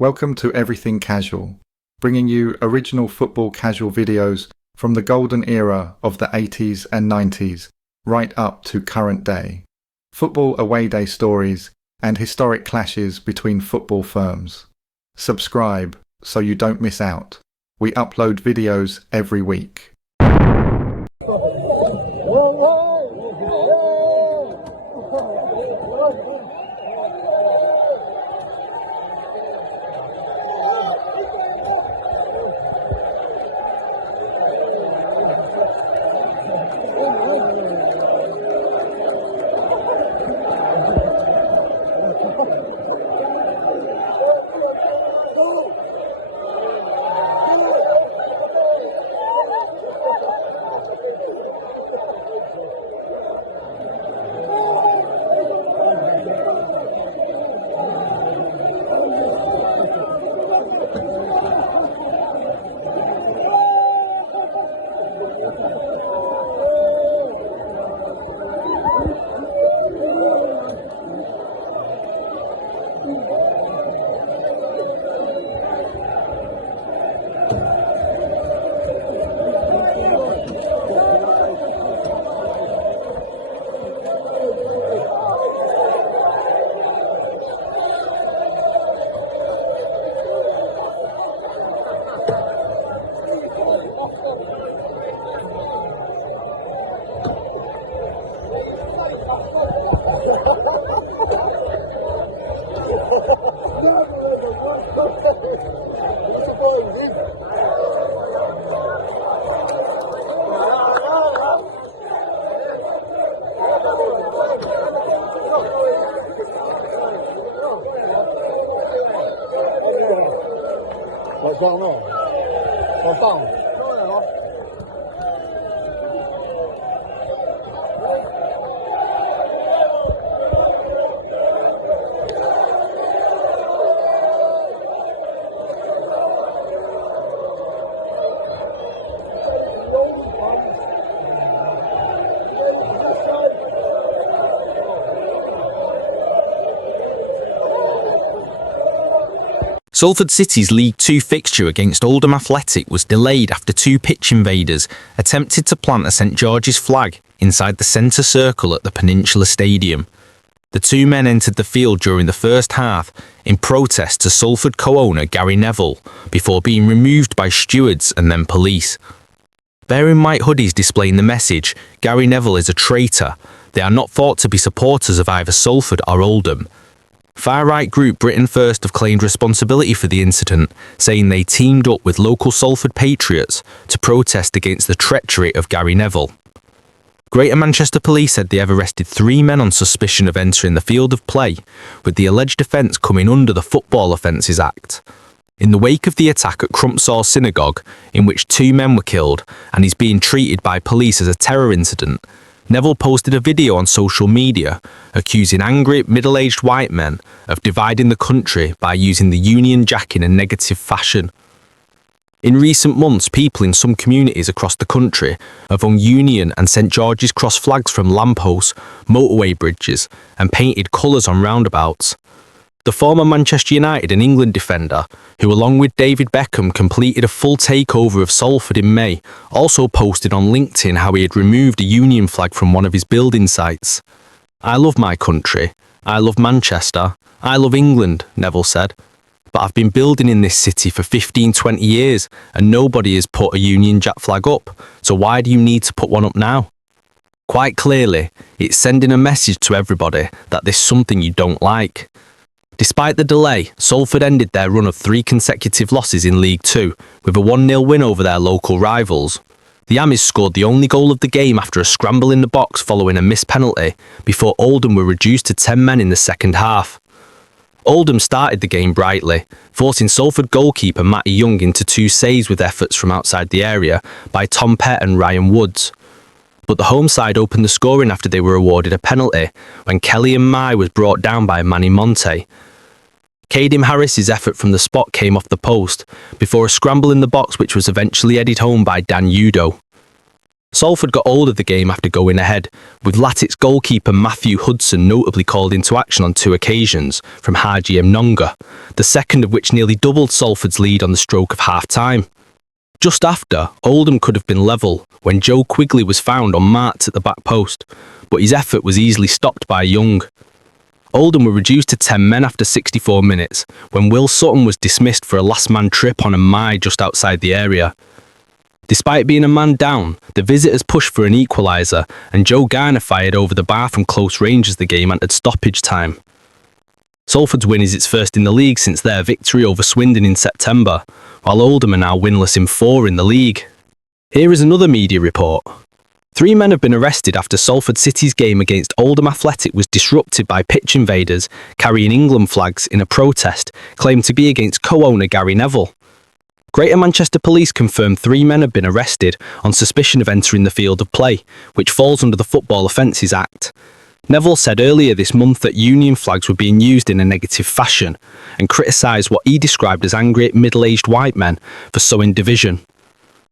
Welcome to Everything Casual, bringing you original football casual videos from the golden era of the 80s and 90s, right up to current day. Football away day stories and historic clashes between football firms. Subscribe so you don't miss out. We upload videos every week. What's going on? What's on? Salford City's League 2 fixture against Oldham Athletic was delayed after two pitch invaders attempted to plant a St George's flag inside the centre circle at the Peninsula Stadium. The two men entered the field during the first half in protest to Salford co-owner Gary Neville before being removed by stewards and then police. Bearing white hoodies displaying the message, Gary Neville is a traitor, they are not thought to be supporters of either Salford or Oldham. Far-right group Britain First have claimed responsibility for the incident, saying they teamed up with local Salford patriots to protest against the treachery of Gary Neville. Greater Manchester Police said they have arrested 3 men on suspicion of entering the field of play, with the alleged offence coming under the Football Offences Act. In the wake of the attack at Crumpsall Synagogue, in which 2 men were killed and is being treated by police as a terror incident, Neville posted a video on social media accusing angry, middle-aged white men of dividing the country by using the Union Jack in a negative fashion. In recent months, people in some communities across the country have hung Union and St George's Cross flags from lampposts, motorway bridges and painted colours on roundabouts. The former Manchester United and England defender, who along with David Beckham completed a full takeover of Salford in May, also posted on LinkedIn how he had removed a Union flag from one of his building sites. "I love my country, I love Manchester, I love England," Neville said. "But I've been building in this city for 15-20 years and nobody has put a Union Jack flag up, so why do you need to put one up now?" Quite clearly, it's sending a message to everybody that there's something you don't like. Despite the delay, Salford ended their run of 3 consecutive losses in League 2 with a 1-0 win over their local rivals. The Amis scored the only goal of the game after a scramble in the box following a missed penalty before Oldham were reduced to 10 men in the second half. Oldham started the game brightly, forcing Salford goalkeeper Matty Young into 2 saves with efforts from outside the area by Tom Pett and Ryan Woods. But the home side opened the scoring after they were awarded a penalty when Kelly and Mai was brought down by Manny Monte. Cadim Harris's effort from the spot came off the post, before a scramble in the box which was eventually headed home by Dan Udo. Salford got hold of the game after going ahead, with Latics goalkeeper Matthew Hudson notably called into action on 2 occasions from Haji Mnonga, the second of which nearly doubled Salford's lead on the stroke of half-time. Just after, Oldham could have been level when Joe Quigley was found unmarked at the back post, but his effort was easily stopped by Young. Oldham were reduced to 10 men after 64 minutes, when Will Sutton was dismissed for a last-man trip on a Mai just outside the area. Despite being a man down, the visitors pushed for an equaliser, and Joe Garner fired over the bar from close range as the game entered stoppage time. Salford's win is its first in the league since their victory over Swindon in September, while Oldham are now winless in 4 in the league. Here is another media report. 3 men have been arrested after Salford City's game against Oldham Athletic was disrupted by pitch invaders carrying England flags in a protest claimed to be against co-owner Gary Neville. Greater Manchester Police confirmed 3 men have been arrested on suspicion of entering the field of play, which falls under the Football Offences Act. Neville said earlier this month that Union flags were being used in a negative fashion and criticised what he described as angry middle-aged white men for sowing division.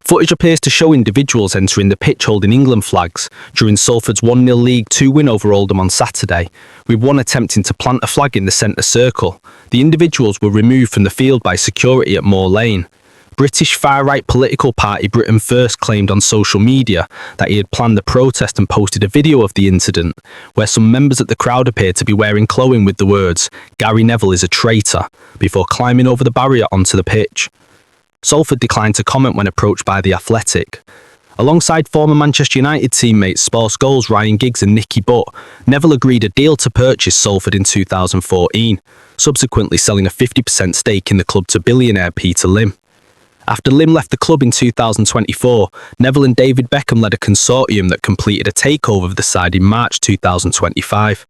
Footage appears to show individuals entering the pitch holding England flags during Salford's 1-0 League 2 win over Oldham on Saturday, with one attempting to plant a flag in the centre circle. The individuals were removed from the field by security at Moor Lane. British far-right political party Britain First claimed on social media that he had planned the protest and posted a video of the incident, where some members at the crowd appeared to be wearing clothing with the words, "Gary Neville is a traitor," before climbing over the barrier onto the pitch. Salford declined to comment when approached by The Athletic. Alongside former Manchester United teammates Sports Goals Ryan Giggs and Nicky Butt, Neville agreed a deal to purchase Salford in 2014, subsequently selling a 50% stake in the club to billionaire Peter Lim. After Lim left the club in 2024, Neville and David Beckham led a consortium that completed a takeover of the side in March 2025.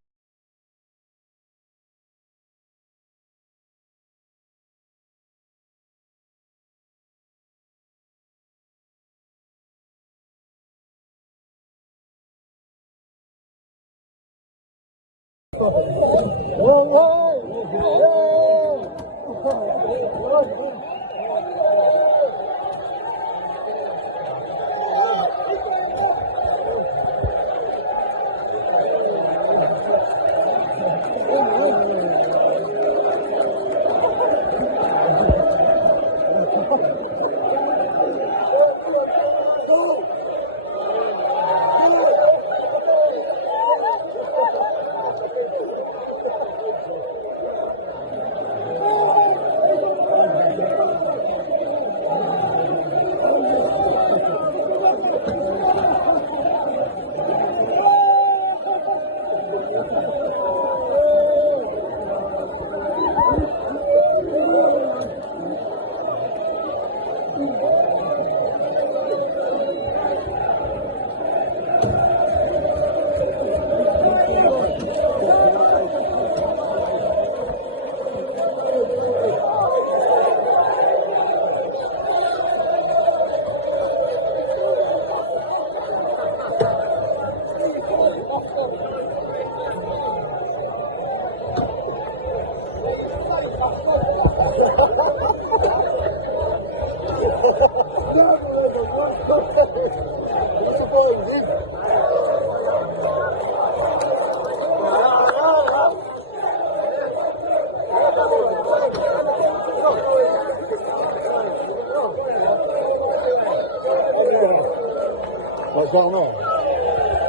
What's going on?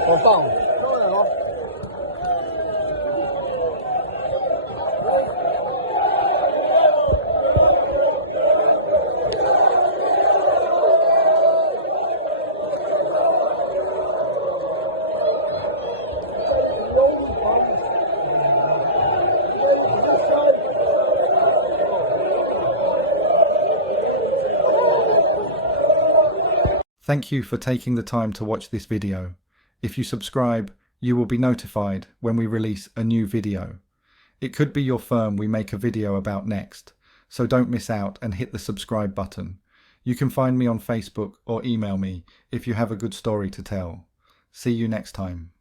What's down? Thank you for taking the time to watch this video. If you subscribe, you will be notified when we release a new video. It could be your firm we make a video about next, so don't miss out and hit the subscribe button. You can find me on Facebook or email me if you have a good story to tell. See you next time.